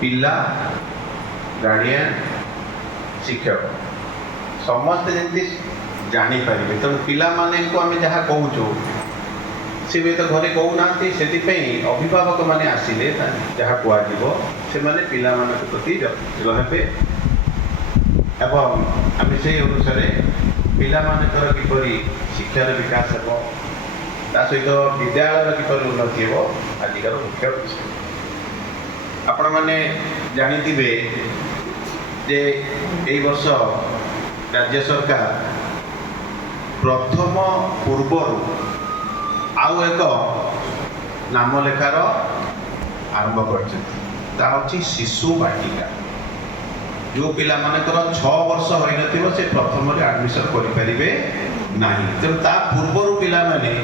पिला गार्डियन शिक्षक समस्त जमी जापर तेणु पिला माने को आम जहाँ कहूँ सी भी तो घरे कहूना से अभिभावक मैंने आसिले जहाँ कह से पिला प्रति जत्नशील हे एवं आम से अनुसार पिला किपर शिक्षार विकास हो सहित विद्यालय किपर उन्नति हो आजिकार मुख्य विषय। आपण मैंने जानिथिबे जे एई वर्ष राज्य सरकार प्रथम पूर्वर आउ एक नामलेखार आरंभ कर शिशु बाटिका जो पिला मानकर 6 वर्ष हो से प्रथम एडमिशन करें ना तेणु ता पूर्वर पिला माने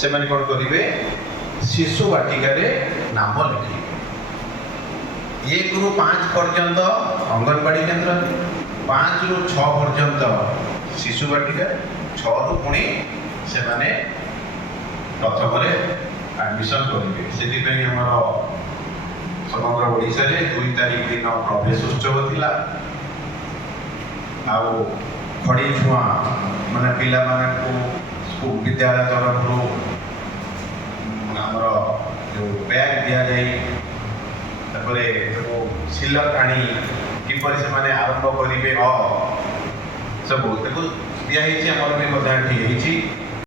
से माने कौन करेंगे शिशु बाटिका नाम लिखे 1 ରୁ 5 पर्यंत अंगनवाड़ी केन्द्र 5 ରୁ 6 पर्यंत शिशु बाटिका 6 ରୁ पुणी से माने प्रथम एडमिशन करेंगे से समग्र ओडिशा रे 2 तारीख दिन प्रवेश उत्सव थिला आउ खड़ी छुआ माने पिला मानकु स्कूल विद्यालय तरफ आमर जो बैग दिया जाए तापरे जो सिलक आनी किपर से माने आरंभ करेंगे सब दिखाई आमर भी